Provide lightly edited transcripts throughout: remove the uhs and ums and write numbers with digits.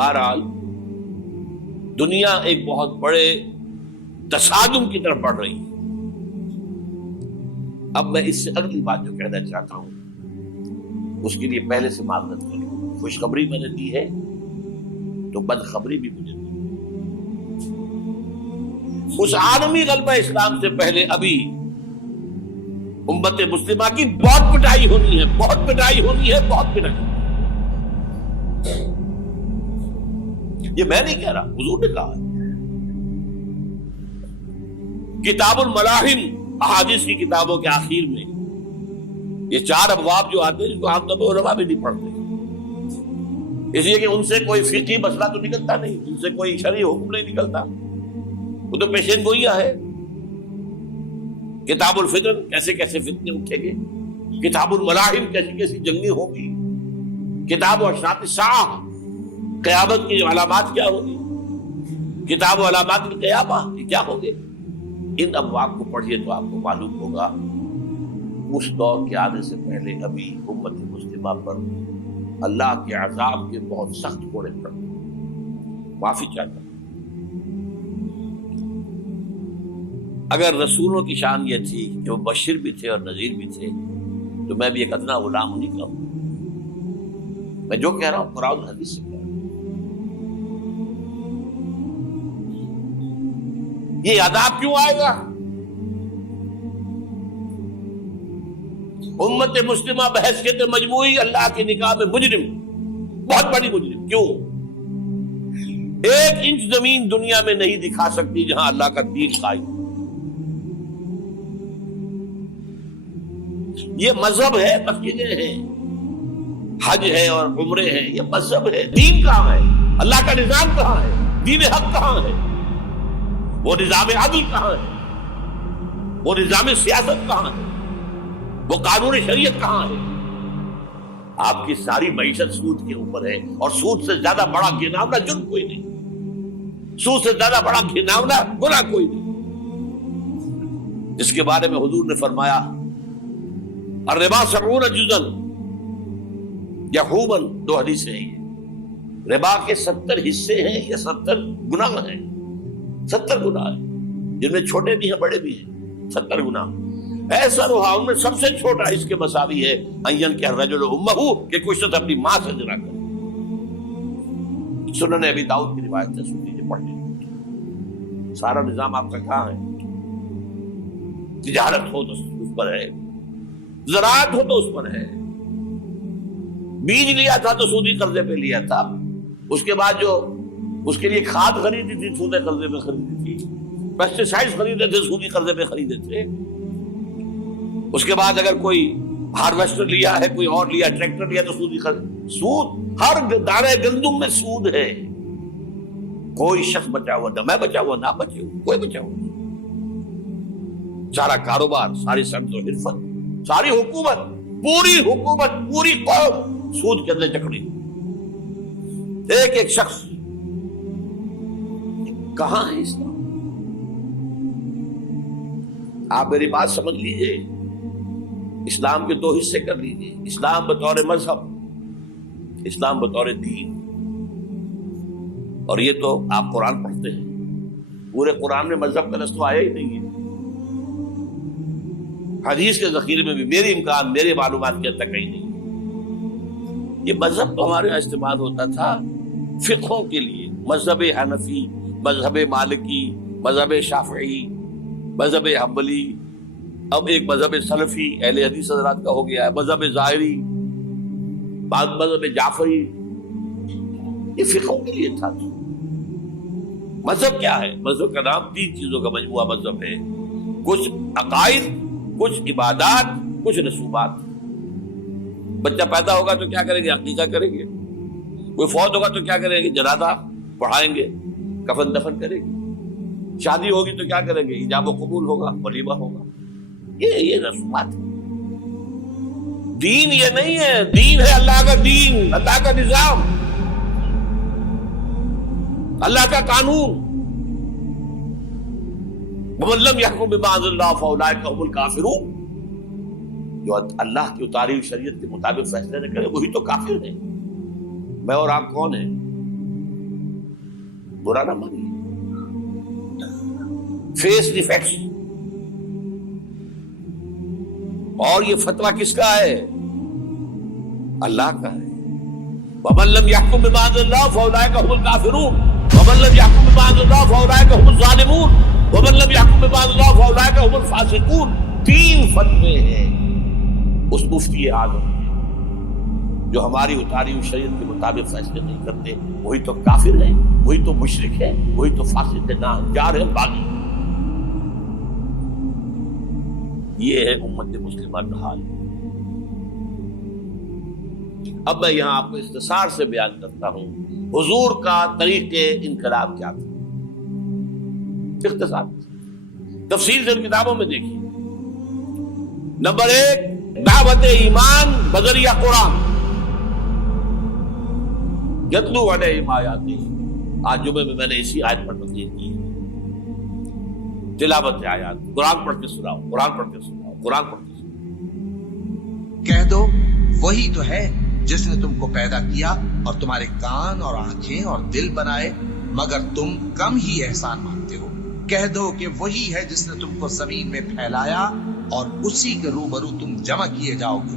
بہرحال دنیا ایک بہت بڑے تصادم کی طرف بڑھ رہی ہے. اب میں اس سے اگلی بات جو کہنا چاہتا ہوں اس کے لیے پہلے سے معذرت کروں. خوشخبری میں نے دی ہے تو بدخبری بھی مجھے دی. اس عالمی غلبہ اسلام سے پہلے ابھی امت مسلمہ کی بہت پٹائی ہونی ہے، بہت پٹائی ہونی ہے، بہت پٹائی. یہ میں نہیں کہہ رہا، حضور نے کہا ہے. کتاب الملاحم احادیث کی کتابوں کے آخر میں یہ 4 ابواب جو آتے ہیں جن کو عام طور پر علماء بھی نہیں پڑھتے، اس لیے کہ ان سے کوئی فقہی مسئلہ تو نکلتا نہیں، ان سے کوئی شرعی حکم نہیں نکلتا، وہ تو پیشین گوئیاں ہے. کتاب الفتن کیسے کیسے فتنے اٹھیں گے، کتاب الملاحم کیسی کیسی جنگیں ہوں گی، کتاب اشراط الساعہ قیامت کی علامات کیا ہوگی، کتاب و علامات القیامہ یہ کیا ہوں گے. ان ابواب کو پڑھیے تو آپ کو معلوم ہوگا اس دور کے آنے سے پہلے ابھی امت مسلمہ پر اللہ کے عذاب کے بہت سخت کوڑے پڑ. معافی چاہتا ہوں. اگر رسولوں کی شان یہ تھی کہ وہ بشیر بھی تھے اور نذیر بھی تھے تو میں بھی ایک ادنا غلام نہیں کہوں. میں جو کہہ رہا ہوں قرآن اور حدیث سے کہہ رہا ہوں. یہ عذاب کیوں آئے گا؟ امت مسلمہ بحیثیت مجموعی اللہ کی نگاہ میں مجرم، بہت بڑی مجرم. کیوں؟ 1 انچ زمین دنیا میں نہیں دکھا سکتی جہاں اللہ کا دین قائم. یہ مذہب ہے، مسجدیں ہیں، حج ہے اور عمرے ہیں، یہ مذہب ہے. دین کہاں ہے؟ اللہ کا نظام کہاں ہے؟ دین حق کہاں ہے؟ وہ نظام عدل کہاں ہے؟ وہ نظام سیاست کہاں ہے؟ وہ قانون شریعت کہاں ہے؟ آپ کی ساری معیشت سود کے اوپر ہے، اور سود سے زیادہ بڑا گھناؤنا جرم کوئی نہیں، سود سے زیادہ بڑا گھناؤنا گناہ کوئی نہیں، جس کے بارے میں حضور نے فرمایا الربا 70 جزءا یحوما. 2 حدیثیں ہیں. ربا کے 70 حصے ہیں یا 70 گناہ ہیں. 70 گناہ ہیں جن میں چھوٹے بھی ہیں بڑے بھی ہیں. 70 گناہ. ایسا روحا ان میں سب سے چھوٹا اس کے مساوی ہے این کہ الرجل امہ، کہ کوئی شخص اپنی ماں سے زنا کرے. سنن ابی داؤد کی روایت ہے، سن لیجیے پڑھ لیجیے. سارا نظام آپ کا کہاں ہے؟ تجارت ہو تو اس پر ہے، زراعت ہو تو اس پر ہے. بیج لیا تھا تو سودی قرضے پہ لیا تھا، اس کے بعد جو اس کے لیے کھاد خریدی تھی سودی قرضے پہ خریدی تھی، پیسٹی سائڈز خریدے تھے سودی قرضے پہ خریدے تھے. اس کے بعد اگر کوئی ہارویسٹر لیا ہے، کوئی اور لیا، ٹریکٹر لیا تو سودی قرض. سود ہر دانے گندم میں سود ہے. کوئی شخص بچا ہوا نہ، میں بچا ہوا نہ بچے ہوا، کوئی بچا ہوا. سارا کاروبار، ساری صنعت و حرفت، ساری حکومت، پوری حکومت، پوری قوم سود کے اندر جکڑی. ایک ایک شخص. کہاں ہے اسلام؟ آپ میری بات سمجھ لیجئے. اسلام کے 2 حصے کر لیجئے. اسلام بطور مذہب، اسلام بطور دین. اور یہ تو آپ قرآن پڑھتے ہیں، پورے قرآن میں مذہب کا لفظ تو آیا ہی نہیں ہے. حدیث کے ذخیرے میں بھی میری امکان، میرے معلومات کے تک کہیں نہیں. یہ مذہب تو ہمارے یہاں استعمال ہوتا تھا فقہوں کے لیے. مذہب حنفی، مذہب مالکی، مذہب شافعی، مذہب حنبلی، اب ایک مذہب سلفی اہل حدیث حضرات کا ہو گیا ہے، مذہب ظاہری، مذہب جعفری. یہ فقہوں کے لیے تھا. مذہب کیا ہے؟ مذہب کا نام 3 چیزوں کا مجموعہ مذہب ہے. کچھ عقائد، کچھ عبادات، کچھ رسومات. بچہ پیدا ہوگا تو کیا کریں گے؟ عقیقہ کریں گے. کوئی فوت ہوگا تو کیا کریں گے؟ جنازہ پڑھائیں گے، کفن دفن کریں گے. شادی ہوگی تو کیا کریں گے؟ ایجاب و قبول ہوگا، ولیمہ ہوگا. یہ رسومات ہے. دین یہ نہیں ہے. دین ہے اللہ کا دین، اللہ کا نظام، اللہ کا قانون. وَمَن لَّمْ يَحْكُم بِمَا أَنزَلَ اللَّهُ فَأُولَٰئِكَ هُمُ الْكَافِرُونَ. جو اللہ کی اتاری ہوئی شریعت کے مطابق فیصلے نہ کرے وہی تو کافر ہے. میں اور آپ کون ہیں؟ برا نہ مانیے. Face defects. اور یہ فتویٰ کس کا ہے؟ اللہ کا ہے. وَمَن لَّمْ يَحْكُم بِمَا أَنزَلَ اللَّهُ فَأُولَٰئِكَ هُمُ الْكَافِرُونَ وَمَن لَّمْ يَحْكُم بِمَا أَنزَلَ اللَّهُ فَأُولَٰئِكَ هُمُ الظَّالِمُونَ وَمَن لَّمْ يَحْكُم بِمَا أَنزَلَ اللَّهُ فَأُولَٰئِكَ هُمُ الْفَاسِقُونَ. 3 فتوے ہیں اس مفتی اعظم کے جو ہماری اتاری ہوئی شریعت کے مطابق فیصلے نہیں کرتے. وہی تو کافر ہے, وہی تو مشرک ہے, وہی تو فاسق ناہنجار ہے, باغی. یہ ہے امت مسلمہ کا حال. اب میں یہاں آپ کو اختصار سے بیان کرتا ہوں حضور کا طریق انقلاب کیا تھا. اختصار تفصیل سے ان کتابوں میں دیکھیے. نمبر 1, دعوت ایمان بذریعہ قرآن. یتلو علیہم آیاتہ. آج جمعے میں نے اسی آیت پر تفصیل کی. تلاوت آیات, قرآن پڑھ کے سناؤ, قرآن پڑھ کے سناؤ, قرآن پڑھ کے سناؤ. کہہ دو وہی تو ہے جس نے تم کو پیدا کیا اور تمہارے کان اور آنکھیں اور دل بنائے, مگر تم کم ہی احسان مانتے ہو. کہہ دو کہ وہی ہے جس نے تم کو زمین میں پھیلایا اور اسی کے روبرو تم جمع کیے جاؤ گے.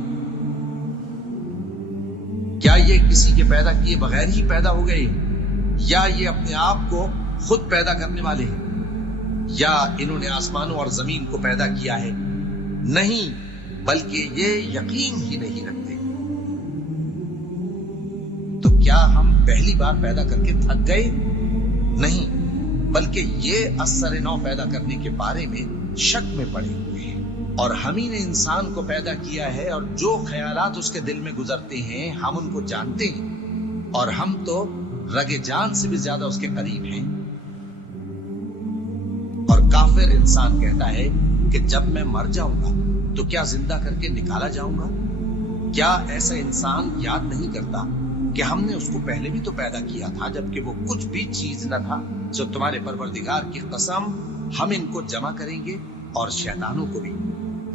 کیا یہ کسی کے پیدا کیے بغیر ہی پیدا ہو گئے, یا یہ اپنے آپ کو خود پیدا کرنے والے ہیں, یا انہوں نے آسمانوں اور زمین کو پیدا کیا ہے؟ نہیں, بلکہ یہ یقین ہی نہیں رکھتے. تو کیا ہم پہلی بار پیدا کر کے تھک گئے؟ نہیں, بلکہ یہ اثر نو پیدا کرنے کے بارے میں شک میں پڑے ہوئے ہیں. اور ہم ہی نے انسان کو پیدا کیا ہے, اور جو خیالات اس کے دل میں گزرتے ہیں ہم ان کو جانتے ہیں, اور ہم تو رگ جان سے بھی زیادہ اس کے قریب ہیں. اور کافر انسان کہتا ہے کہ جب میں مر جاؤں گا تو کیا زندہ کر کے نکالا جاؤں گا؟ کیا ایسا انسان یاد نہیں کرتا کہ ہم نے اس کو پہلے بھی تو پیدا کیا تھا جبکہ وہ کچھ بھی چیز نہ تھا؟ جو تمہارے پروردگار کی قسم, ہم ان کو جمع کریں گے اور شیطانوں کو بھی,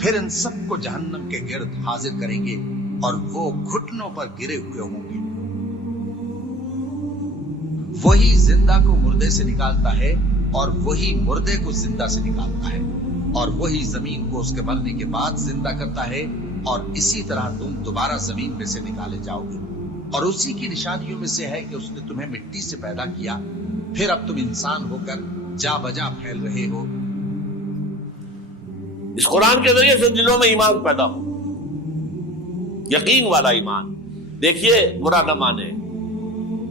پھر ان سب کو جہنم کے گرد حاضر کریں گے اور وہ گھٹنوں پر گرے ہوئے ہوں گے. وہی زندہ کو مردے سے نکالتا ہے اور وہی مردے کو زندہ سے نکالتا ہے, اور وہی زمین کو اس کے مرنے کے بعد زندہ کرتا ہے, اور اسی طرح تم دوبارہ زمین میں سے نکالے جاؤ گے. اور اسی کی نشانیوں میں سے ہے کہ اس نے تمہیں مٹی سے پیدا کیا, پھر اب تم انسان ہو کر جا بجا پھیل رہے ہو. اس قرآن کے ذریعے سے دلوں میں ایمان پیدا ہو, یقین والا ایمان. دیکھیے, برا نہ مانے,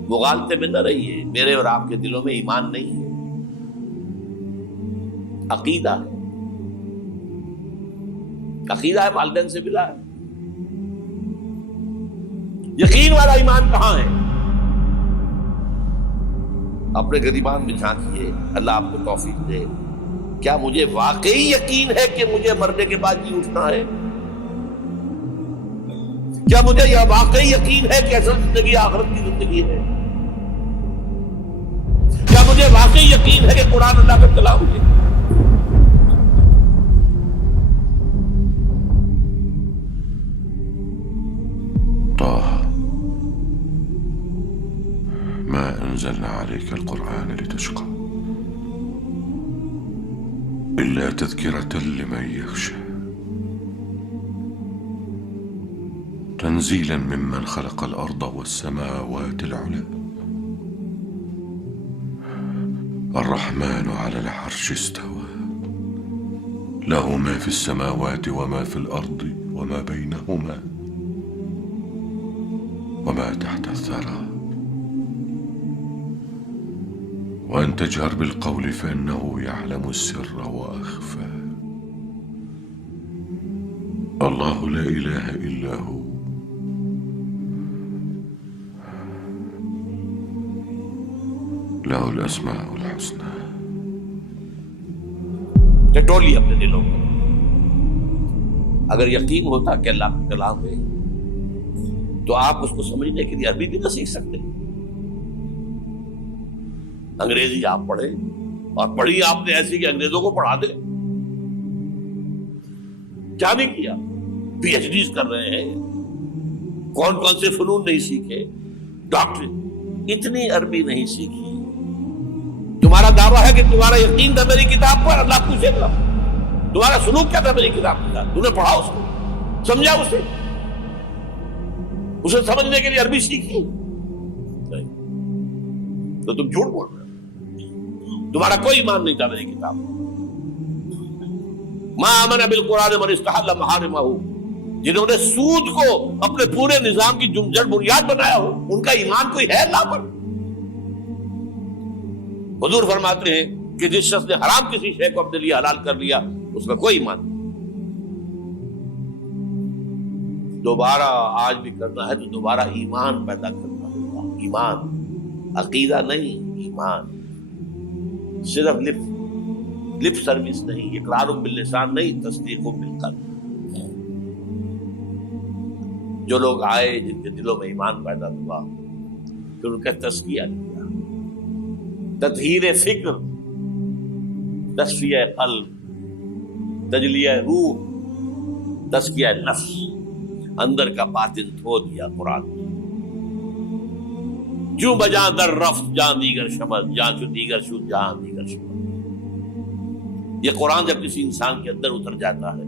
مغالطے میں نہ رہیے. میرے اور آپ کے دلوں میں ایمان نہیں ہے, عقیدہ ہے. عقیدہ ہے, والدین سے ملا ہے. یقین والا ایمان کہاں ہے؟ اپنے گریبان میں جھانکیے, اللہ آپ کو توفیق دے. کیا مجھے واقعی یقین ہے کہ مجھے مرنے کے بعد جی اٹھنا ہے؟ کیا مجھے یہ واقعی یقین ہے کہ اصل زندگی آخرت کی زندگی ہے؟ کیا مجھے واقعی یقین ہے کہ قرآن اللہ کا کلام ہے؟ ما أنزلنا عليك القرآن لتشقى إلا تذكرة لمن يخشى تنزيلا ممن خلق الأرض والسماوات العلى الرحمن على العرش استوى له ما في السماوات وما في الأرض وما بينهما وما تحت الثرى وأن تجهر بالقول فإنه يعلم السر وأخفى الله لا إله إلا هو له الأسماء الحسنى. ٹٹولی اپنے دلوں کو. اگر یقین ہوتا کہ اللہ کا کلام ہے تو آپ اس کو سمجھنے کے لیے عربی بھی نہ سیکھ سکتے. انگریزی آپ پڑھیں, اور پڑھی آپ نے ایسی کہ انگریزوں کو پڑھا دے. کیا نہیں کیا, پی ایچ ڈیز کر رہے ہیں, کون کون سے فنون نہیں سیکھے, ڈاکٹر. اتنی عربی نہیں سیکھی دعویٰ ہے کہ تمہارا یقین تھا میری کتاب پر، اللہ پوچھے گا تمہارا سلوک کیا تھا میری کتاب کے ساتھ، تم نے پڑھا اس کو، سمجھا اسے سمجھنے کے لیے عربی سیکھی؟ نہیں، تو تم جھوٹ بول رہے ہو، تمہارا کوئی ایمان نہیں تھا میری کتاب۔ ما آمن بالقرآن من استحل محارمہ، جنہوں نے سود کو اپنے پورے نظام کی جڑ بنیاد بنایا ہو، ان کا ایمان کوئی ہے اللہ پر؟ حضور فرماتے ہیں کہ جس شخص نے حرام کسی شے کو اپنے لیے حلال کر لیا اس کا کوئی ایمان نہیں۔ دوبارہ آج بھی کرنا ہے تو دوبارہ ایمان پیدا کرنا ہوگا، ایمان، عقیدہ نہیں، ایمان، صرف لپ سروس نہیں، اقرار باللسان نہیں، تصدیق بالقلب۔ جو لوگ آئے جن کے دلوں میں ایمان پیدا ہوا پھر ان کا تزکیہ کیا، تطہیر فکر، تصفیہ قلب، تجلیہ روح، تزکیہ نفس، اندر کا باطن دھو دیا قرآن نے۔ جو بجاں در رفت جاں دیگر شمد، جاں چو دیگر شد جاں دیگر شمد۔ یہ قرآن جب کسی انسان کے اندر اتر جاتا ہے،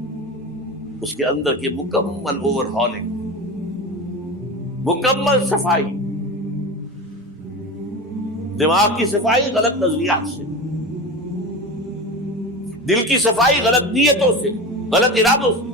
اس کے اندر کی مکمل اوور ہالنگ، مکمل صفائی، دماغ کی صفائی غلط نظریات سے، دل کی صفائی غلط نیتوں سے، غلط ارادوں سے،